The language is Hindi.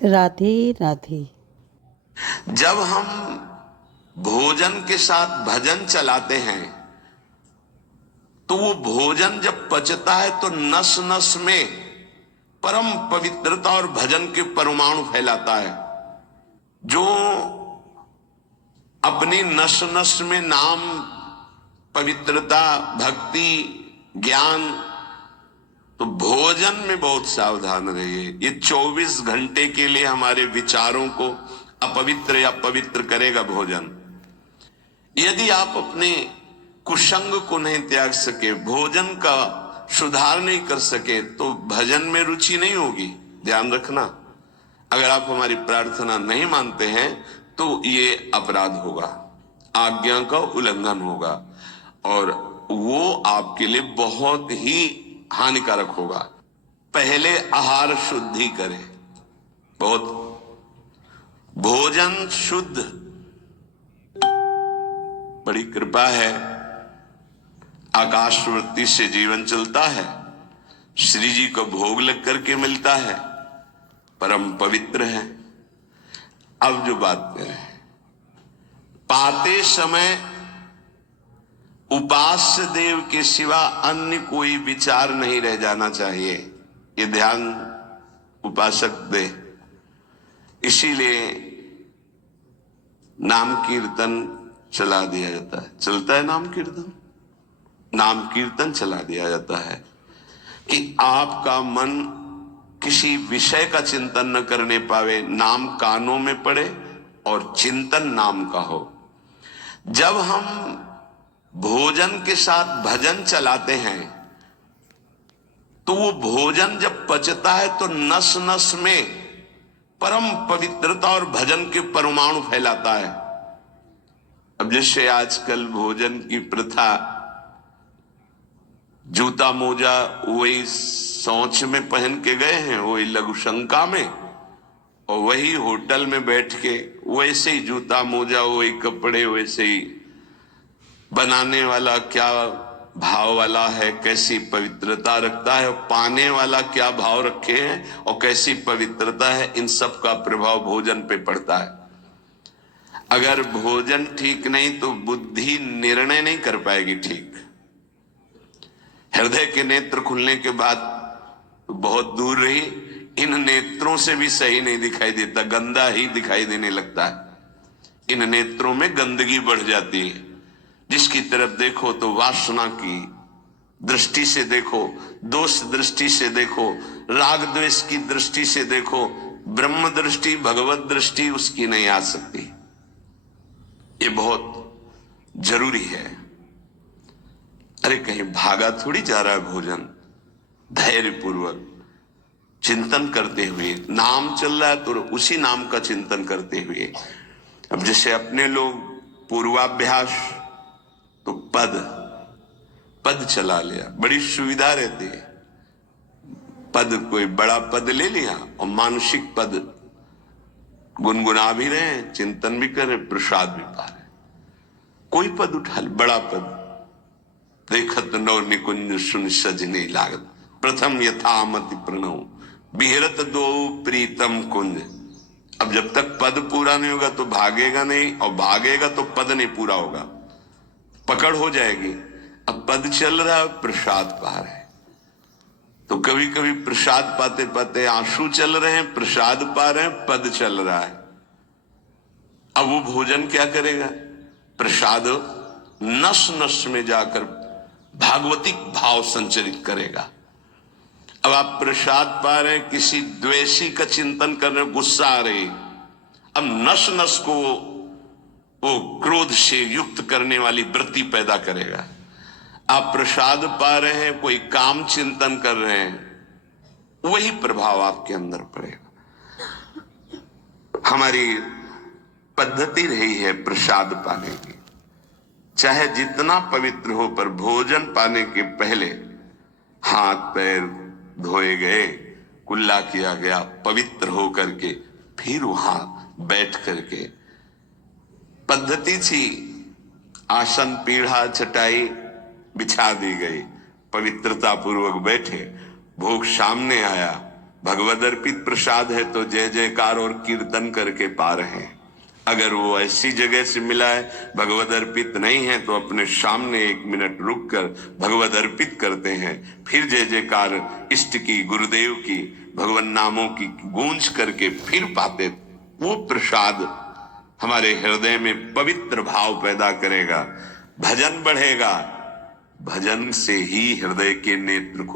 राधे राधे। जब हम भोजन के साथ भजन चलाते हैं तो वो भोजन जब पचता है तो नस नस में परम पवित्रता और भजन के परमाणु फैलाता है। जो अपनी नस नस में नाम, पवित्रता, भक्ति, ज्ञान, तो भोजन में बहुत सावधान रहिए। ये 24 घंटे के लिए हमारे विचारों को अपवित्र या पवित्र करेगा भोजन। यदि आप अपने कुसंग को नहीं त्याग सके, भोजन का सुधार नहीं कर सके, तो भजन में रुचि नहीं होगी। ध्यान रखना, अगर आप हमारी प्रार्थना नहीं मानते हैं तो ये अपराध होगा, आज्ञा का उल्लंघन होगा और वो आपके लिए बहुत ही हानिकारक होगा। पहले आहार शुद्धि करें, बहुत भोजन शुद्ध। बड़ी कृपा है, आकाशवृत्ति से जीवन चलता है, श्री जी को भोग लग करके मिलता है, परम पवित्र है। अब जो बात करें, पाते समय उपास्य देव के सिवा अन्य कोई विचार नहीं रह जाना चाहिए। ये ध्यान उपासक दे। इसीलिए नाम कीर्तन चला दिया जाता है। चलता है नाम कीर्तन, नाम कीर्तन चला दिया जाता है कि आपका मन किसी विषय का चिंतन न करने पावे, नाम कानों में पड़े और चिंतन नाम का हो। जब हम भोजन के साथ भजन चलाते हैं तो वो भोजन जब पचता है तो नस नस में परम पवित्रता और भजन के परमाणु फैलाता है। अब जैसे आजकल भोजन की प्रथा, जूता मोजा वही शौच में पहन के गए हैं, वही लघुशंका में, और वही होटल में बैठ के वैसे ही जूता मोजा, वही कपड़े, वैसे ही बनाने वाला क्या भाव वाला है, कैसी पवित्रता रखता है, और पाने वाला क्या भाव रखे हैं और कैसी पवित्रता है, इन सब का प्रभाव भोजन पे पड़ता है। अगर भोजन ठीक नहीं तो बुद्धि निर्णय नहीं कर पाएगी ठीक। हृदय के नेत्र खुलने के बाद तो बहुत दूर रही, इन नेत्रों से भी सही नहीं दिखाई देता, गंदा ही दिखाई देने लगता है। इन नेत्रों में गंदगी बढ़ जाती है। जिसकी तरफ देखो तो वासना की दृष्टि से देखो, दोष दृष्टि से देखो, राग द्वेष की दृष्टि से देखो, ब्रह्म दृष्टि, भगवत दृष्टि उसकी नहीं आ सकती। ये बहुत जरूरी है। अरे कहीं भागा थोड़ी जा रहा है भोजन। धैर्य पूर्वक चिंतन करते हुए, नाम चल रहा है तो उसी नाम का चिंतन करते हुए। अब जैसे अपने लोग पूर्वाभ्यास तो पद चला लिया, बड़ी सुविधा रहती है। पद, कोई बड़ा पद ले लिया और मानसिक पद गुनगुना भी रहे, चिंतन भी कर रहे, प्रसाद भी पा रहे। कोई पद उठा ले, बड़ा पद, देखत नौ निकुंज सुन सजने लागत, प्रथम यथामति प्रणव बिहरत दो प्रीतम कुंज। अब जब तक पद पूरा नहीं होगा तो भागेगा नहीं, और भागेगा तो पद नहीं पूरा होगा, पकड़ हो जाएगी। अब पद चल रहा है, प्रसाद पा रहे हैं, तो कभी कभी प्रसाद पाते पाते आंसू चल रहे हैं, प्रसाद पा रहे हैं, पद चल रहा है। अब वो भोजन क्या करेगा? प्रसाद नस नस में जाकर भागवतिक भाव संचरित करेगा। अब आप प्रसाद पा रहे हैं, किसी द्वेषी का चिंतन कर रहे, गुस्सा आ रही, अब नस नस को वो क्रोध से युक्त करने वाली वृत्ति पैदा करेगा। आप प्रसाद पा रहे हैं, कोई काम चिंतन कर रहे हैं, वही प्रभाव आपके अंदर पड़ेगा। हमारी पद्धति रही है प्रसाद पाने की, चाहे जितना पवित्र हो, पर भोजन पाने के पहले हाथ पैर धोए गए, कुल्ला किया गया, पवित्र हो करके फिर वहां बैठ करके, पद्धति थी, आसन पीढ़ा चटाई बिछा दी गई, पवित्रता पूर्वक बैठे, भोग सामने आया, भगवद अर्पित प्रसाद है तो जय जयकार और कीर्तन करके पा रहे हैं। अगर वो ऐसी जगह से मिला है भगवद अर्पित नहीं है तो अपने सामने 1 मिनट रुक कर भगवद अर्पित करते हैं, फिर जय जयकार इष्ट की, गुरुदेव की, भगवान नामों की गूंज करके फिर पाते। वो प्रसाद हमारे हृदय में पवित्र भाव पैदा करेगा, भजन बढ़ेगा। भजन से ही हृदय के नेत्र खुद